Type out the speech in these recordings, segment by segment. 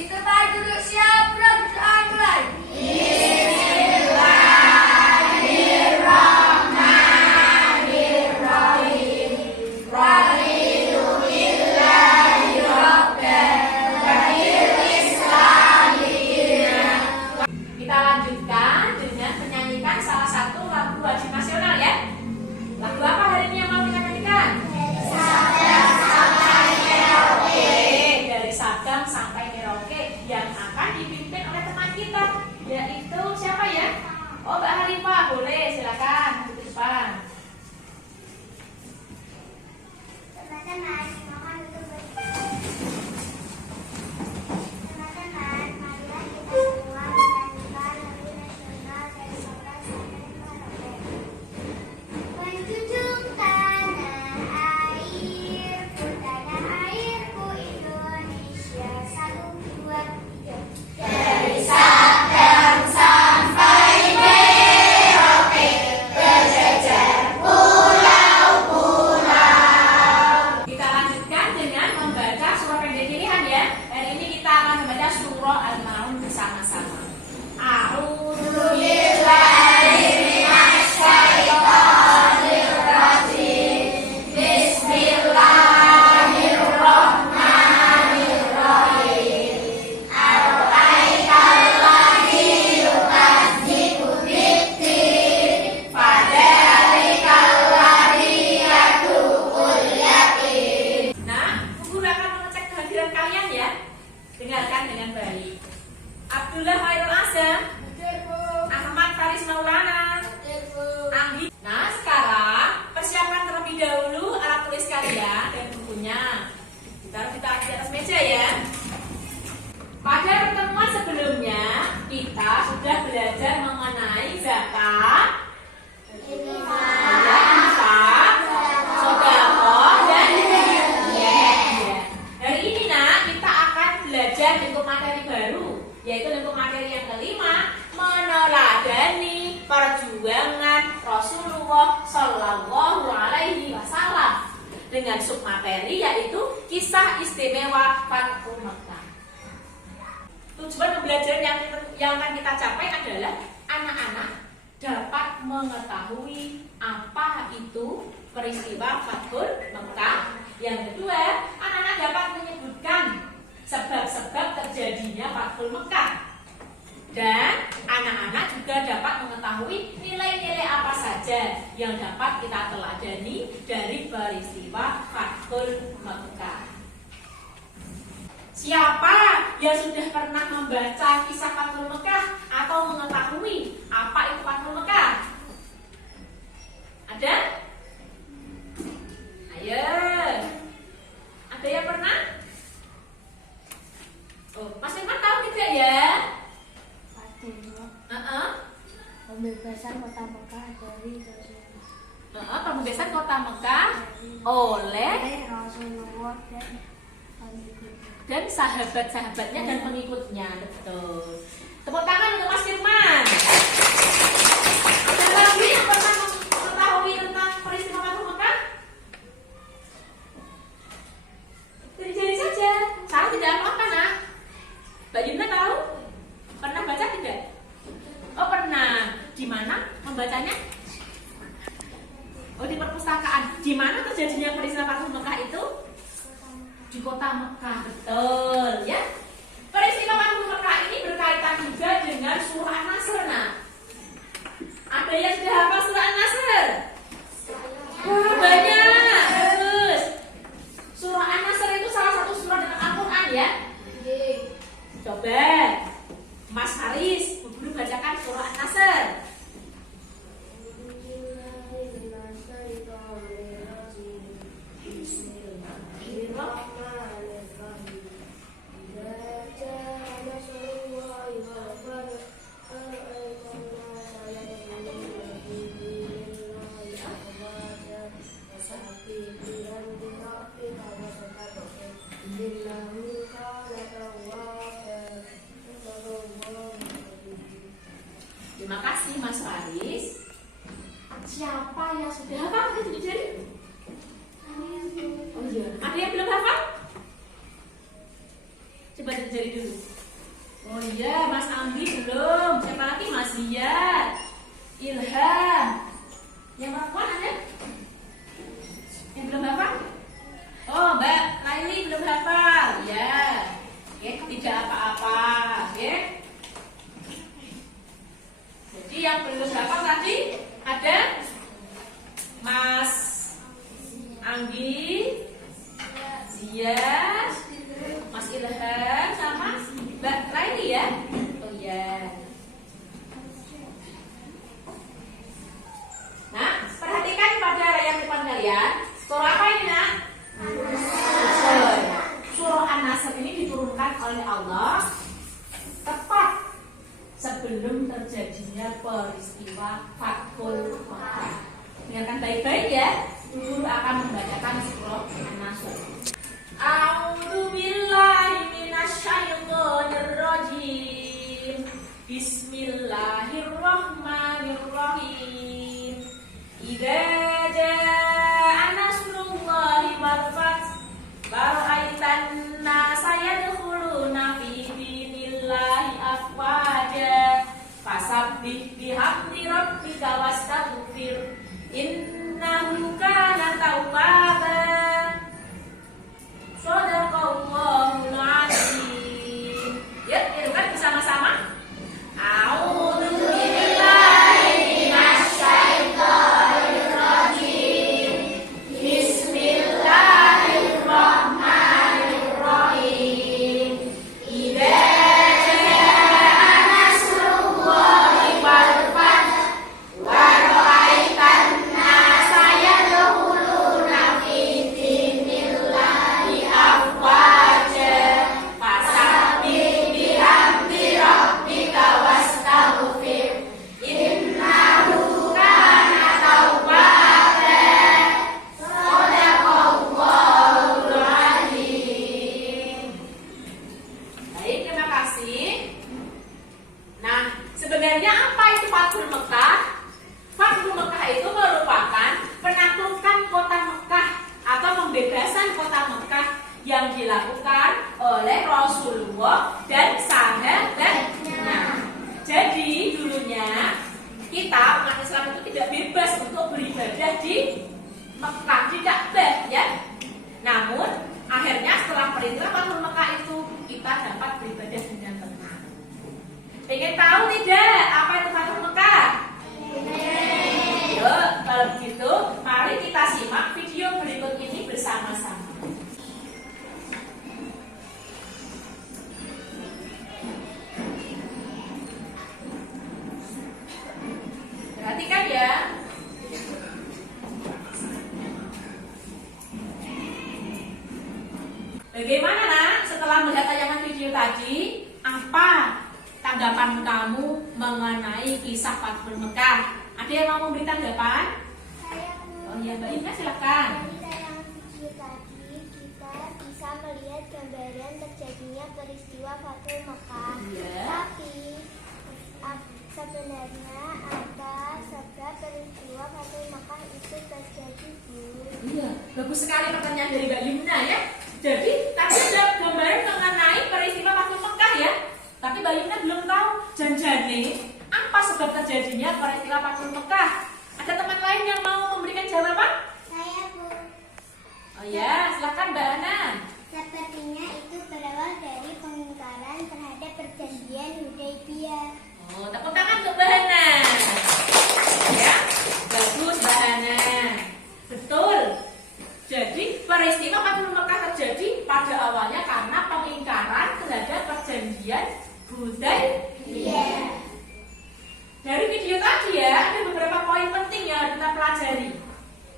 Di tempat duduk siap berdoa mulai. Kita lanjutkan dengan menyanyikan salah satu lagu wajib nasional ya. Lagu apa hari ini yang mau kita nyanyikan? Dari Sabang sampai Merauke yang akan dipimpin oleh teman kita, yaitu siapa ya? Oh, Mbak Harifah, boleh silakan maju ke depan. Teman-teman, mohon untuk teman-teman, marilah kita semua menyanyikan lagu nasional dari Sabang sampai Merauke. Menjunjung tanah airku Indonesia, 1, 2, 3. Dari Sabang sampai Merauke, berjejer pulau-pulau. Kita lanjutkan dengan membaca surah pendek pilihan ya. Hari ini kita akan membaca surah Al-Maun bersama-sama. A'udzu Billahi minasyaitonir rajim. Bismillahirrahmanirrahim. Ara'aital ladzi yukadzibu biddin, fadzalikal ladzi yadu'ul yatim. Nah, guru akan mengecek kehadiran kalian ya. Dengarkan dengan baik. Abdullah Khairul Azam, Ahmad Faris Maulana, Anggi. Nah, sekarang persiapkan terlebih dahulu alat tulis kalian dan bukunya. Ditaruh di atas meja ya. Pada pertemuan sebelumnya, kita sudah belajar mengenai zakat, infak, sedekah, dan hari ini kita akan belajar lingkup materi baru, yaitu lingkup materi yang kelima, meneladani perjuangan Rasulullah Shallallahu Alaihi Wasallam, dengan submateri yaitu kisah istimewa Fathu Mekah. Tujuan pembelajaran yang akan kita capai adalah anak-anak dapat mengetahui apa itu peristiwa Fathu Mekah. Yang kedua, anak-anak dapat menyebutkan sebab-sebab terjadinya Fathu Mekah. Dan anak-anak juga dapat mengetahui nilai-nilai apa saja yang dapat kita teladani dari peristiwa Fathu Mekah. Siapa yang sudah pernah membaca kisah Fathu Mekah atau mengetahui apa itu Fathu Mekah? Ada? Ayo. Ada yang pernah? Oh, Mas Firman tahu tidak ya? Pembebasan kota Mekah dari Rasulullah. Pembebasan kota Mekah oleh Rasulullah dan sahabat-sahabatnya dan pengikutnya. Betul. Tepuk tangan untuk Mas Firman. Ada lagi yang pernah mengetahui tentang peristiwa Fathu Mekah? Jari-jari saja. Salah tidak apa-apa nak. Mbak Yuna tahu? Pernah baca tidak? Oh pernah. Di mana membacanya? Oh di perpustakaan. Di mana terjadinya peristiwa Fathu Mekah itu? Di kota Mekah. Betul ya. Peristiwa Fathu Mekah ini berkaitan juga dengan surah An-Nasr. Nah, ada yang sudah hafal surah An-Nasr? Wah, banyak. Bagus. Surah An-Nasr itu salah satu surah dalam Al-Quran ya. Coba Mas Haris, guru bacakan surah An-Nasr. Bismillahirrahmanirrahim. Coba jari dulu. Oh iya, Mas Anggi belum. Siapa lagi? Mas Ziyad, Ilham. Yang perempuan ada? Yang belum hafal? Oh, Mbak Laili belum hafal. Ya. Oke, tidak apa-apa. Oke. Jadi yang belum hafal tadi ada Mas Anggi, Ziyad, Mas Ilham, sama Mbak Laili ya. Oh iya. Nah, perhatikan pada layar depan kalian. Surah apa ini, Nak? Surah An-Nasr ini diturunkan oleh Allah tepat sebelum terjadinya peristiwa Fathul Makkah. Dengarkan baik-baik ya. Guru akan membacakan surah An-Nasr. A'udzu billahi minasyaitonir rajim. Bismillahirrahmanirrahim. Idza jaa nasrullahi wal fath wara'aitan nasa yadkhuluna fi dinillahi afwaja fasabbih bihamdi rabbika wastaghfir innahu kana tawwaba. Shadaqallahul azim. Yuk, tirukan bersama-sama. A'udzu billahi minasyaitonir rajim. Bismillahirrahmanirrahim. Idza jaa nasrullahi wal fath wa ra'aitan nasa yadkhuluna fi dinillahi afwaja fasabbih bihamdi rabbika wastaghfir innahu kana tawwaba. Shadaqallahul azim. Baik, terima kasih. Nah, sebenarnya apa itu Fathul Makkah? Fathul Makkah itu merupakan penaklukan kota Mekah atau pembebasan kota Mekah yang dilakukan oleh Rasulullah dan sahabatnya. Jadi dulunya kita umat Islam itu tidak bebas untuk beribadah di Mekah, di Ka'bah ya. Namun akhirnya setelah perintah Fathul Makkah itu kita dapat beribadah dengan tenang. Pengen tahu tidak apa itu Fathul Makkah? Yuk, kalau begitu mari kita simak video berikut ini bersama-sama. Perhatikan ya. Bagaimana, Nak? Setelah melihat tayangan video tadi, apa tanggapan kamu mengenai kisah Fathul Makkah? Ada yang mau memberi tanggapan? Saya Oh iya, Mbak Ina silakan. dari tayangan video tadi kita bisa melihat gambaran terjadinya peristiwa Fathul Makkah. Iya. Tapi sebenarnya apa sebab peristiwa Fathul Makkah itu terjadi, Bu? Iya, bagus sekali pertanyaan dari Mbak Yumna ya. Jadi tadi ada gambaran mengenai peristiwa Fathul Makkah ya. Tapi Mbak Yumna belum tahu janjane apa sebab terjadinya peristiwa Fathul Makkah. Ada teman lain yang mau memberikan jawaban? Saya, Bu. Oh ya, silakan Mbak Ana. Sepertinya itu berawal dari pengingkaran terhadap perjanjian Hudaybiyah. Oh, tepuk tangan untuk Mbak Ana. Ya, bagus Mbak Ana. Betul. Jadi peristiwa Fathul Makkah terjadi pada awalnya karena pengingkaran terhadap perjanjian Hudaybiyah. Dari video tadi ya, ada beberapa poin penting yang kita pelajari.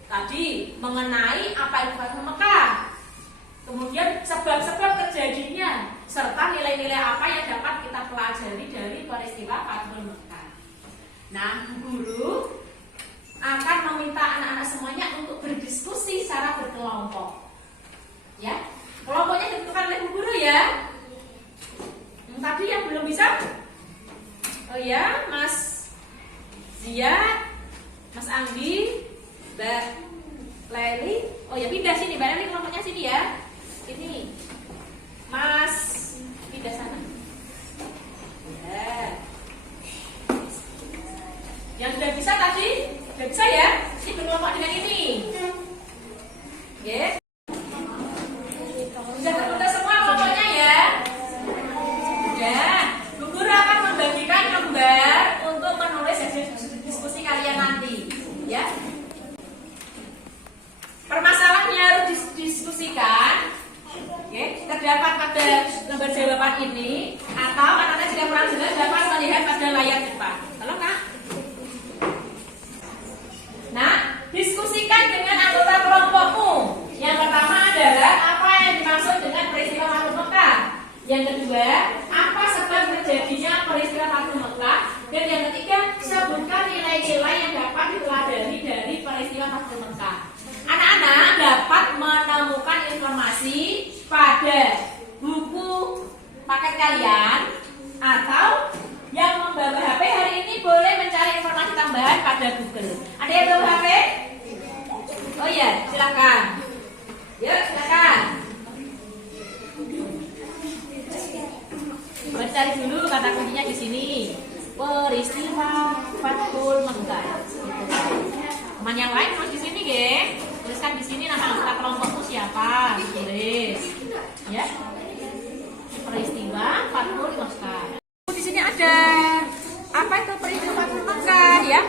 Tadi mengenai apa itu Fathul Makkah, kemudian sebab-sebab terjadinya, serta nilai-nilai apa yang dapat kita pelajari dari peristiwa Fathul Makkah. Nah, guru akan meminta anak-anak semuanya untuk berdiskusi secara berkelompok. Ya, kelompoknya ditentukan oleh guru ya. Tadi yang belum bisa, oh ya, Mas Ziyad, Mas Anggi, Mbak Laili. Oh ya, pindah sini, Mbak Laili kelompoknya sini ya. Ini Mas lembar jawaban ini, atau anak-anak jika kurang jelas dapat melihat pada layar depan. Tolong Kak. Nah, diskusikan dengan anggota kelompokmu. Yang pertama adalah apa yang dimaksud dengan peristiwa Fathul Mekkah. Yang kedua, apa sebab terjadinya peristiwa Fathul Mekkah. Dan yang ketiga, sebutkan nilai-nilai yang dapat diteladani dari peristiwa Fathul Mekkah. Anak-anak dapat menemukan informasi pada buku paket kalian, atau yang membawa HP hari ini boleh mencari informasi tambahan pada Google. Ada yang bawa HP? Oh iya, silakan. Yuk, silakan. Cari dulu kata kuncinya di sini. Peristiwa Fathul Mekkah. Teman yang lain terus di sini, geng. Tuliskan di sini nama anggota kelompokmu siapa. Tulis. Ya. Peristiwa Fathul Mekkah. Di sini ada apa itu peristiwa Fathul Mekkah, ya?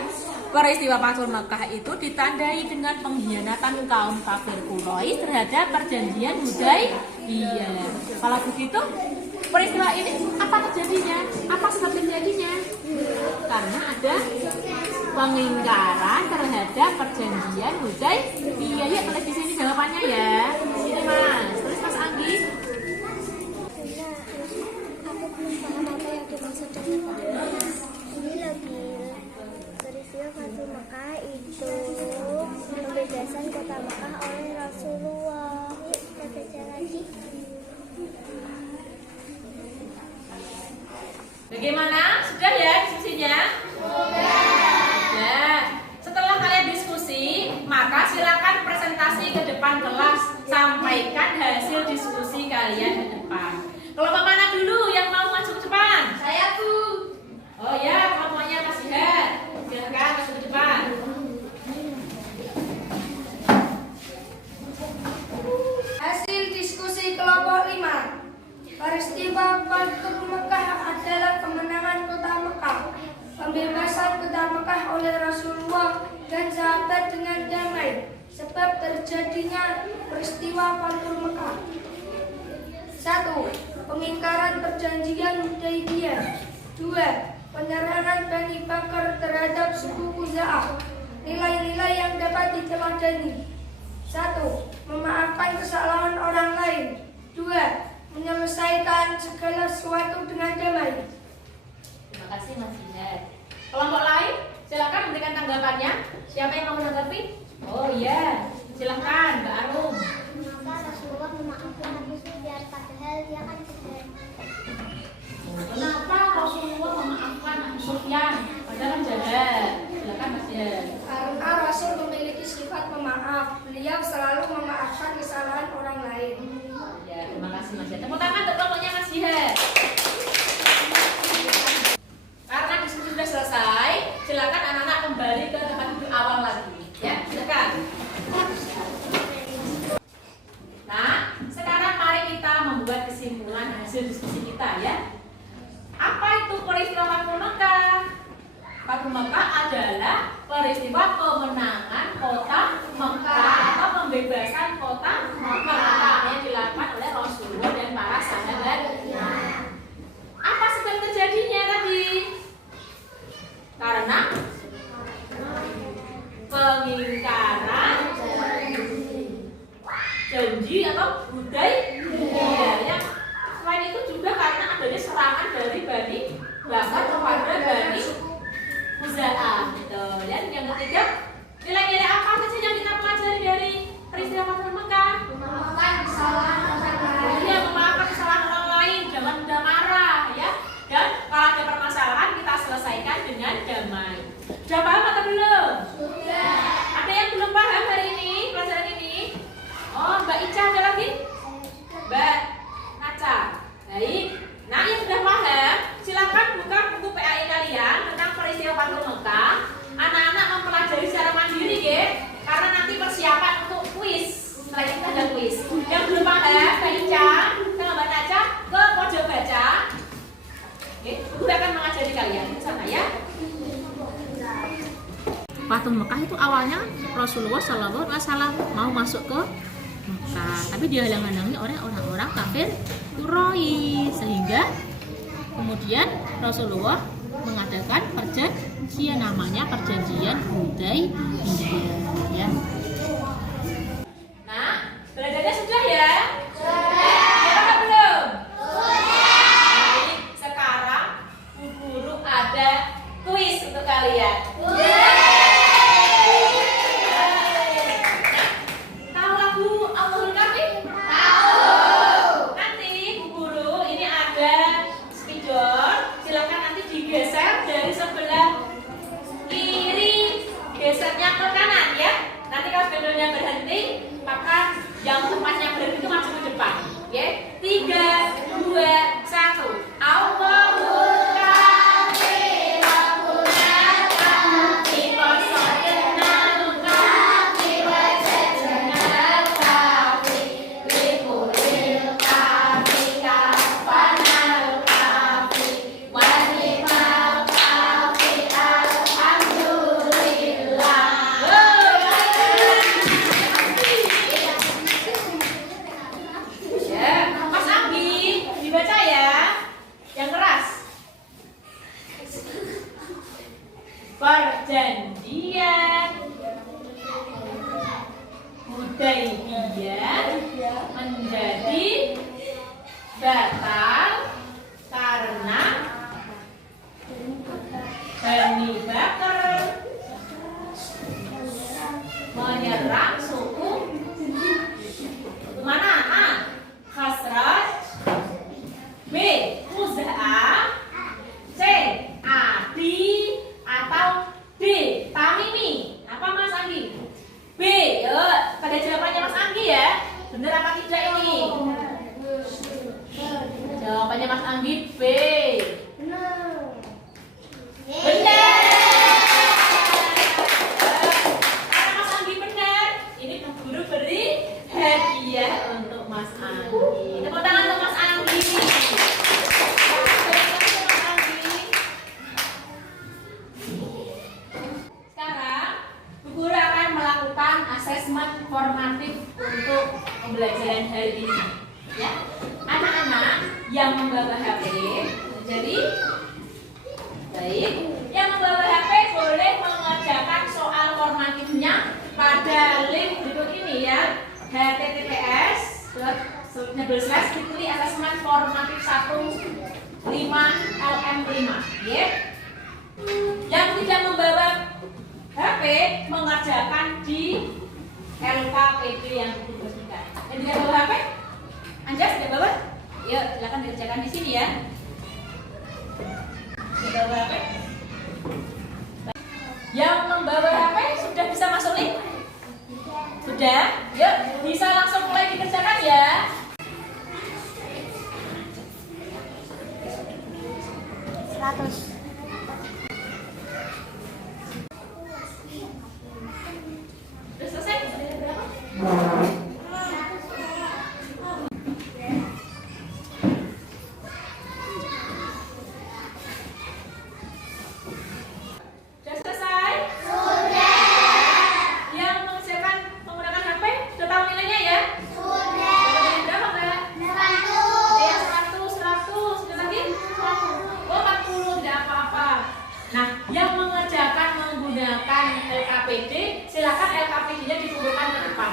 Peristiwa Fathul Mekkah itu ditandai dengan pengkhianatan kaum kafir Quraisy terhadap perjanjian Hudaybiyah. Kalau begitu, peristiwa ini apa terjadinya? Apa sebab terjadinya? Karena ada pengingkaran terhadap perjanjian Hudaybiyah. Ya, tulis di sini jawabannya ya. Ini Mas. Terus Mas Anggi. Aku belum paham apa yang dimaksud dengan ini lebih peristiwa Fathul Mekkah itu pembebasan kota Mekkah oleh Rasulullah. Yuk kita baca lagi. Bagaimana? Sudah ya diskusinya? Sudah. Setelah kalian diskusi, maka silakan presentasi ke depan kelas. Sampaikan hasil diskusi kalian ke depan. Kelompok mana dulu yang mau masuk ke depan? Saya Bu. Oh ya, kelompoknya Mas Jihan. Silakan masuk ke depan. Hasil diskusi kelompok 5. Peristiwa Fathul Mekkah adalah kemenangan kota Mekkah, pembebasan kota Mekkah oleh Rasulullah dan sahabat dengan damai, sebab terjadinya peristiwa Fathul Mekkah. 1. Pengingkaran perjanjian Hudaybiyah. 2. Penyerangan Bani Bakar terhadap suku Khuza'ah. Nilai-nilai yang dapat diteladani. 1. Memaafkan kesalahan orang lain. 2. Menyelesaikan segala sesuatu dengan damai. Terima kasih Mas Jihan. Kelompok lain, silakan memberikan tanggapannya. Siapa yang mau menanggapi? Oh iya, silakan Mbak Arum. Mengapa Rasulullah memaafkan Abu Sufyan padahal dia kan jahat? Kenapa Rasulullah memaafkan Abu Sufyan padahal kan jahat? Silakan Mas Jihan. Karena Rasul memiliki sifat pemaaf. Beliau selalu memaafkan kesalahan orang lain. Ya, terima kasih Mas Jihan. Tepuk tangan untuk kelompoknya Mas Jihan. Karena diskusi sudah selesai, silakan anak-anak kembali ke tempat duduk awal lagi. Ya, silakan. Nah, sekarang mari kita membuat kesimpulan hasil diskusi kita ya. Apa itu peristiwa Fathul Mekkah? Fathul Mekkah adalah peristiwa kemenangan kota Mekkah atau pembebasan kota Mekkah yang dilakukan oleh Rasulullah dan para sahabatnya. Apa sebab terjadinya tadi? Karena pengingkaran janji atau Hudaybiyah. Yang selain itu juga karena adanya serangan dari Bani Bakar kepada Bani Khuza'ah. Gitu. Dan yang ketiga, nilai-nilai apa saja yang kita pelajari dari peristiwa Fathul Mekkah? Memaafkan kesalahan orang lain. Iya, memaafkan kesalahan orang lain, jangan mudah marah ya. Dan kalau ada permasalahan kita selesaikan dengan damai. Sudah paham atau belum? Sudah. Ada yang belum paham hari ini pelajaran ini? Oh, Mbak Ica ada lagi? Mbak Naca. Baik. Nah, yang sudah paham, silakan buka buku PAI kalian tentang peristiwa Fathul Mekkah. Anak-anak mempelajari secara mandiri, ya. Karena nanti persiapan untuk kuis. Setelah itu ada kuis. Yang belum paham, Mbak Ica, sama Mbak Naca ke pojok baca. Oke, guru akan mengajari kalian di sana ya. Fathul Mekkah itu awalnya Rasulullah SAW mau masuk ke Mekkah, tapi dihalang-halangi oleh orang-orang kafir Quraisy, sehingga kemudian Rasulullah mengadakan perjanjian, namanya perjanjian Hudaybiyah ya. Nah, belajarnya sudah ya? Sudah belum? Sudah. Sekarang Bu Guru ada kuis untuk kalian. Tahu lagu Allahul Kafi? Tahu. Nanti Bu Guru ini ada spidol, silakan nanti digeser dari sebelah kiri, gesernya ke kanan ya. Nanti kalau spidolnya berhenti, maka yang tempatnya berhenti itu masuk ke depan. Ya, 3, 2, 1. Allahul Kafi, Rabbuna Kafi, Qasodinal Kafi, Wajadnal Kafi, Likulil Kafi, Kafanal Kafi, Wanimal Kafi, Alhamdulillah. Ya, Mas Anggi, dibaca ya, yang keras. Perjanjian Hudaybiyah menjadi batal karena Bani Bakar menyerang suku mana? A. Khazraj, B. Khuza'ah, C. Adi, atau D. Tamimi. Apa Mas Anggi? B. Yuk, pada jawabannya Mas Anggi ya. Benar apa tidak ini? Jawabannya Mas Anggi B. Benar. Karena Mas Anggi benar, ini Bu Guru beri hadiah untuk Mas Anggi. Tepuk tangan untuk Mas Anggi. Sekarang Bu Guru akan melakukan asesmen formatif untuk pembelajaran hari ini. Ya, anak-anak yang membawa HP, jadi baik, yang membawa HP boleh mengerjakan soal formatifnya pada link berikut ini ya. https://assessment formatif 15LM5 ya. Yang tidak membawa HP mengerjakan di LKPD yang diberikan. Yang tidak bawa HP, Anjas tidak bawa? Yuk, silakan dikerjakan di sini ya. Tidak bawa HP? Yang membawa HP sudah bisa masuk link? Sudah? Yuk, bisa langsung mulai dikerjakan ya. Sudah selesai? Sudah berapa? Sudah selesai? Yang mengerjakan menggunakan HP sudah tahu nilainya ya? Sudah. Berapa Mbak? 100, 100. Sudah lagi? Oh 40, tidak apa-apa. Nah, yang mengerjakan menggunakan LKPD, silakan LKPD-nya diturunkan ke depan.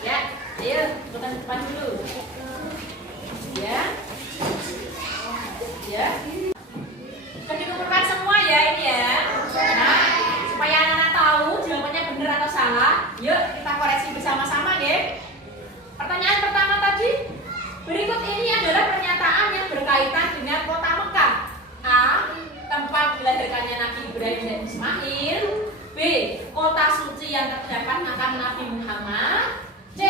Ya, ayo turunkan ke depan dulu. Ya. Ya. Sudah diturunkan semua ya ini ya. Nah, supaya anak-anak tahu jawabannya benar atau salah, yuk kita koreksi bersama-sama ya. Pertanyaan pertama tadi, berikut ini adalah pernyataan yang berkaitan dengan kota Mekah. A. Tempat dilahirkannya Nabi Ibrahim dan Ismail. B. Kota suci yang terdapat makam Nabi Muhammad. C.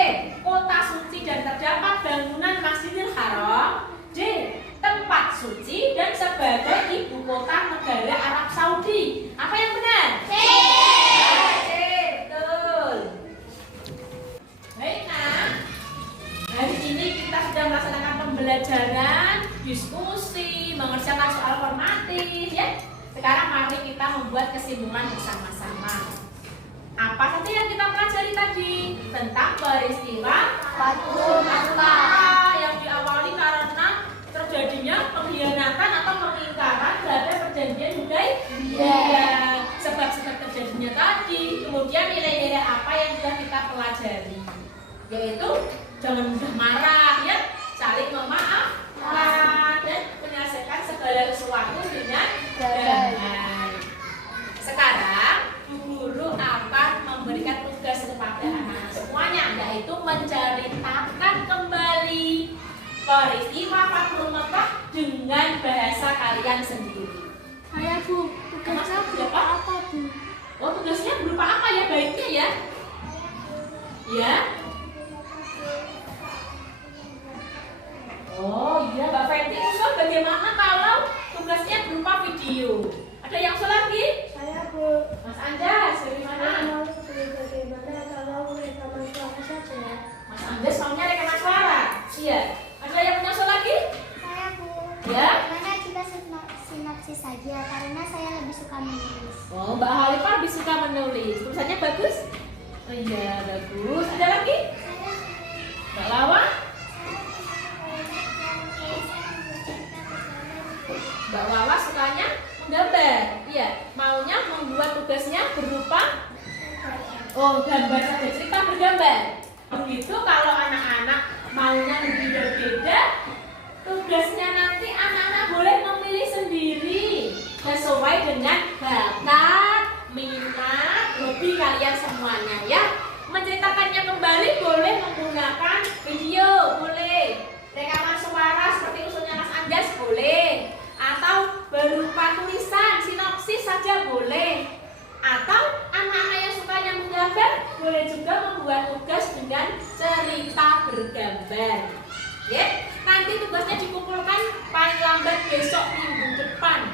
Kota suci dan terdapat bangunan Masjidil Haram. D. Tempat suci dan sebagai ibu kota negara Arab Saudi. Apa yang benar? C. C. Betul. Baik, nah, hari ini kita sudah melaksanakan pembelajaran, diskusi, mengerjakan soal formatif ya. Sekarang mari kita membuat kesimpulan bersama-sama. Apa saja yang kita pelajari tadi tentang peristiwa Fathul Makkah yang diawali karena Iya, sebab-sebab terjadinya tadi, kemudian nilai-nilai apa yang sudah kita pelajari, yaitu jangan mudah marah ya, saling memaafkan dan menyelesaikan segala sesuatu dengan damai. Sekarang guru akan memberikan tugas kepada anak-anak semuanya, yaitu menceritakan kembali peristiwa Fathul Mekkah dengan bahasa kalian sendiri. Saya Bu, tugasnya berupa apa Bu? Oh, tugasnya berupa apa ya baiknya ya? Ya? Oh iya, Mbak Fenty usul bagaimana kalau tugasnya berupa video? Ada yang usul lagi? Saya Bu. Mas Anjas, dari mana? Mau bagaimana kalau rekaman suara saja? Mas Anjas maunya rekaman suara? Iya. Ada yang punya usul lagi? Saya Bu. Ya? Bagaimana kita sinopsis saja karena saya lebih suka menulis. Oh, Mbak Halifah lebih suka menulis. Tulisannya bagus? Oh iya, bagus. Ada lagi? Mbak Lawa? Mbak Wawa sukanya menggambar. Iya, maunya membuat tugasnya berupa gambar saja, cerita bergambar. Begitu kalau anak-anak maunya lebih berbeda, tugasnya nanti anak-anak boleh memilih sendiri sesuai dengan bakat, minat, hobi kalian semuanya ya. Menceritakannya kembali boleh menggunakan video, boleh. Rekaman suara seperti usulnya Mas Anjas boleh. Atau berupa tulisan, sinopsis saja boleh. Atau anak-anak yang sukanya menggambar boleh juga membuat tugas dengan cerita bergambar. Ya, nanti tugasnya dikumpulkan paling lambat besok minggu depan.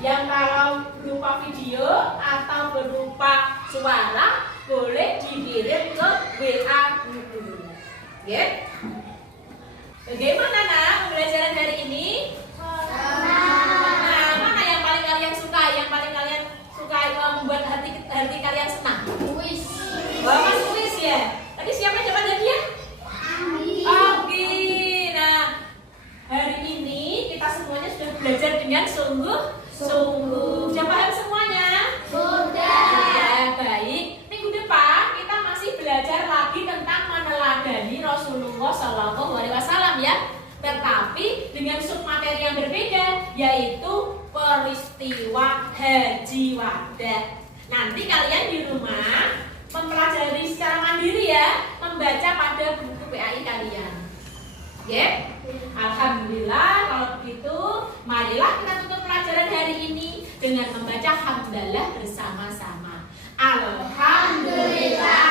Yang kalau berupa video atau berupa suara boleh dikirim ke WA guru. Ya. Bagaimana nak pembelajaran hari ini? Nah, mana yang paling kalian suka? Yang paling kalian suka membuat hati kalian senang? Kuis. Wah, Mas kuis ya. Tadi siapa yang dapat hadiah? Oke. Nah, hari ini kita semuanya sudah belajar dengan sungguh-sungguh. Sudah paham semuanya? Sudah. Ya, baik. Minggu depan kita masih belajar lagi tentang meneladani Rasulullah SAW ya. Tetapi dengan submateri yang berbeda, yaitu peristiwa Haji Wada. Nanti kalian di rumah mempelajari secara mandiri ya, membaca pada buku PAI kalian. Ya, alhamdulillah kalau begitu, marilah kita tutup pelajaran hari ini dengan membaca hamdalah bersama-sama. Alhamdulillah.